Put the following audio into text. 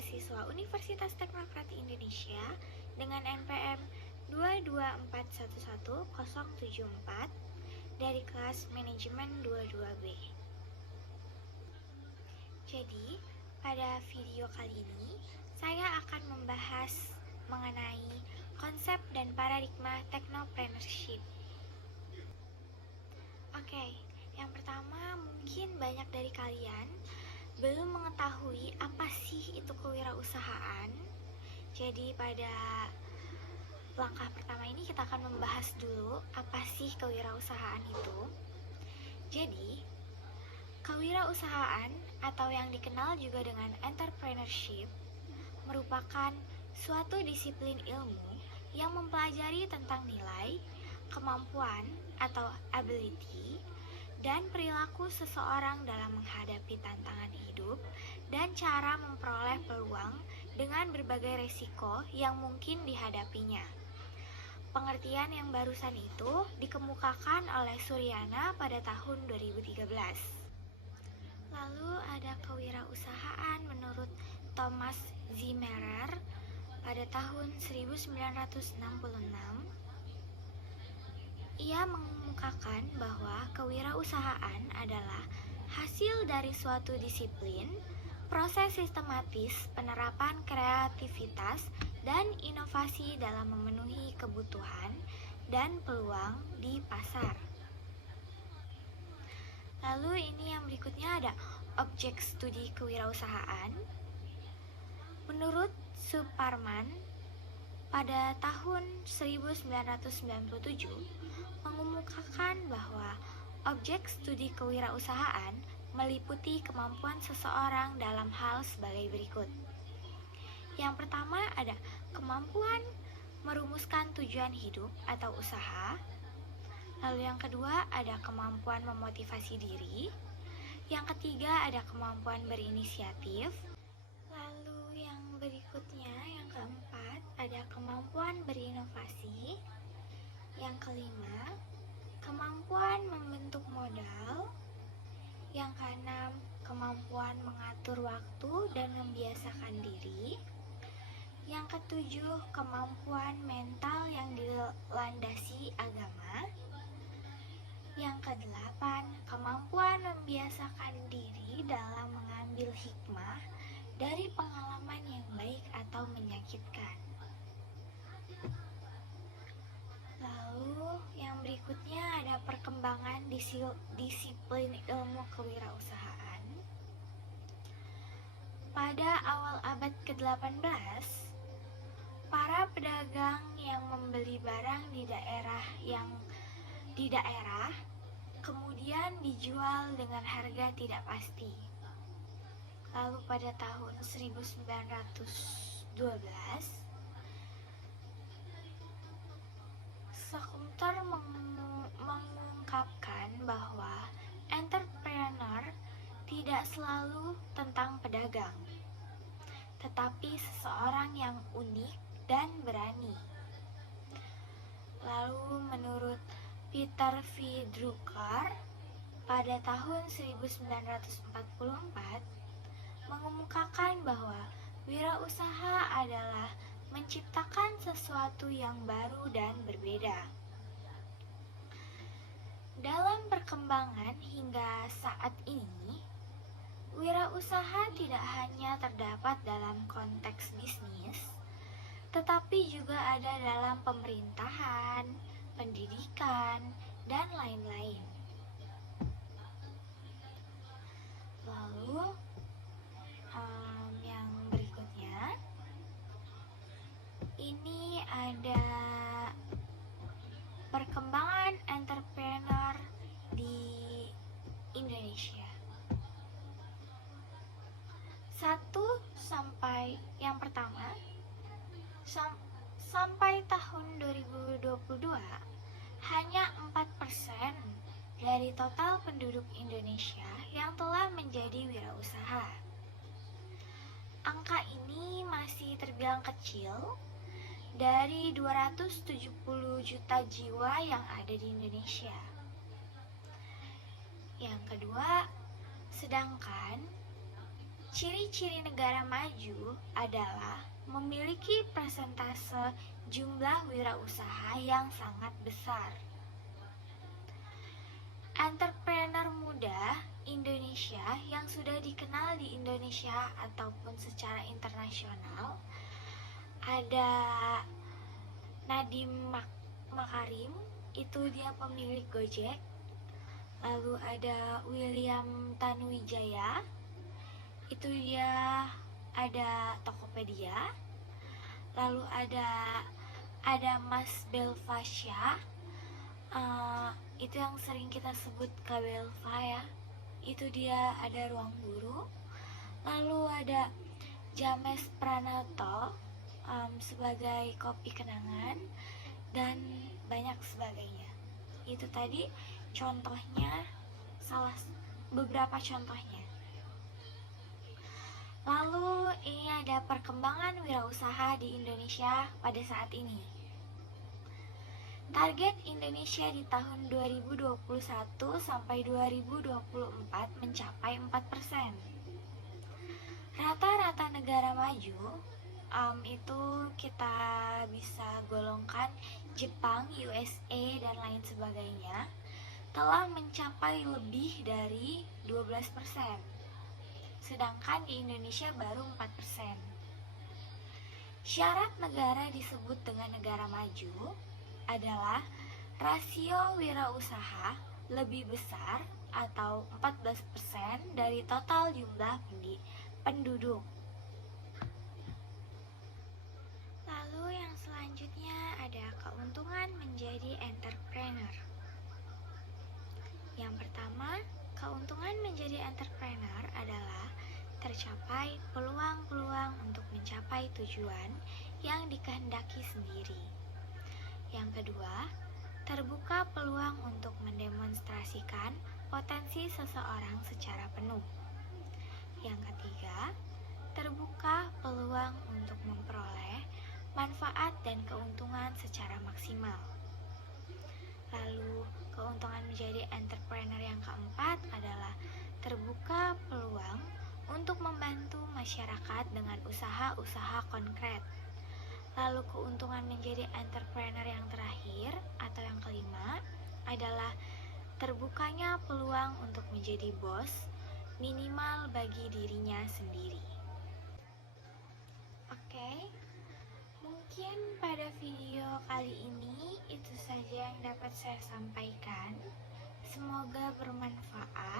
mahasiswa Universitas Teknokrati Indonesia dengan NPM 224111074 dari kelas Manajemen 22B. Jadi, pada video kali ini saya akan membahas mengenai konsep dan paradigma technopreneurship. Oke, yang pertama mungkin banyak dari kalian belum mengetahui apa sih itu kewirausahaan. Jadi pada langkah pertama ini kita akan membahas dulu apa sih kewirausahaan itu. Jadi, kewirausahaan atau yang dikenal juga dengan entrepreneurship merupakan suatu disiplin ilmu yang mempelajari tentang nilai, kemampuan atau ability, dan perilaku seseorang dalam menghadapi tantangan hidup dan cara memperoleh peluang dengan berbagai resiko yang mungkin dihadapinya. Pengertian yang barusan itu dikemukakan oleh Suryana pada tahun 2013. Lalu ada kewirausahaan menurut Thomas Zimmerer pada tahun 1966. Ia mengemukakan bahwa kewirausahaan adalah hasil dari suatu disiplin, proses sistematis penerapan kreativitas dan inovasi dalam memenuhi kebutuhan dan peluang di pasar. Lalu ini yang berikutnya ada objek studi kewirausahaan. Menurut Suparman, pada tahun 1997 mengemukakan bahwa objek studi kewirausahaan meliputi kemampuan seseorang dalam hal sebagai berikut. Yang pertama ada kemampuan merumuskan tujuan hidup atau usaha. Lalu yang kedua ada kemampuan memotivasi diri. Yang ketiga ada kemampuan berinisiatif. Lalu yang berikutnya, yang keempat, ada kemampuan berinovasi. Yang kelima, kemampuan membentuk modal. Yang keenam, kemampuan mengatur waktu dan membiasakan diri. Yang ketujuh, kemampuan mental yang dilandasi agama. Yang kedelapan, kemampuan membiasakan diri dalam mengambil hikmah dari pengalaman yang baik atau menyakitkan. Lalu yang berikutnya ada perkembangan disiplin ilmu kewirausahaan. Pada awal abad ke-18, para pedagang yang membeli barang di daerah kemudian dijual dengan harga tidak pasti. Lalu pada tahun 1912, Sumter mengungkapkan bahwa entrepreneur tidak selalu tentang pedagang, tetapi seseorang yang unik dan berani. Lalu menurut Peter V. Drucker pada tahun 1944 mengemukakan bahwa wirausaha adalah menciptakan sesuatu yang baru dan berbeda. Dalam perkembangan hingga saat ini, wirausaha tidak hanya terdapat dalam konteks bisnis, tetapi juga ada dalam pemerintahan, pendidikan, dan lain-lain. Lalu, yang berikutnya, ini ada perkembangan entrepreneur di Indonesia. Yang pertama, sampai tahun 2022, hanya 4% dari total penduduk Indonesia yang telah menjadi wirausaha. Angka ini masih terbilang kecil dari 270 juta jiwa yang ada di Indonesia. Yang kedua, sedangkan Ciri-ciri negara maju adalah memiliki persentase jumlah wirausaha yang sangat besar. Entrepreneur muda Indonesia yang sudah dikenal di Indonesia ataupun secara internasional ada Nadiem Makarim, itu dia pemilik Gojek. Lalu ada William Tanuwijaya, itu dia ada Tokopedia. Lalu ada Mas Belvasya, itu yang sering kita sebut Kabelva ya, itu dia ada Ruang Guru. Lalu ada James Pranoto sebagai Kopi Kenangan, dan banyak sebagainya. Itu tadi contohnya, beberapa contohnya. Lalu ini ada perkembangan wirausaha di Indonesia pada saat ini. Target Indonesia di tahun 2021 sampai 2024 mencapai 4%. Rata-rata negara maju itu kita bisa golongkan Jepang, USA, dan lain sebagainya, telah mencapai lebih dari 12%. Sedangkan di Indonesia baru 4%. Syarat negara disebut dengan negara maju adalah rasio wirausaha lebih besar atau 14% dari total jumlah penduduk. Lalu yang selanjutnya ada keuntungan menjadi entrepreneur. Yang pertama, keuntungan menjadi entrepreneur adalah tercapai peluang-peluang untuk mencapai tujuan yang dikehendaki sendiri. Yang kedua, terbuka peluang untuk mendemonstrasikan potensi seseorang secara penuh. Yang ketiga, terbuka peluang untuk memperoleh manfaat dan keuntungan secara maksimal. Lalu, keuntungan menjadi entrepreneur yang keempat adalah terbuka peluang untuk membantu masyarakat dengan usaha-usaha konkret. Lalu keuntungan menjadi entrepreneur yang terakhir atau yang kelima adalah terbukanya peluang untuk menjadi bos, minimal bagi dirinya sendiri. Oke, mungkin pada video kali ini itu saja yang dapat saya sampaikan. Semoga bermanfaat.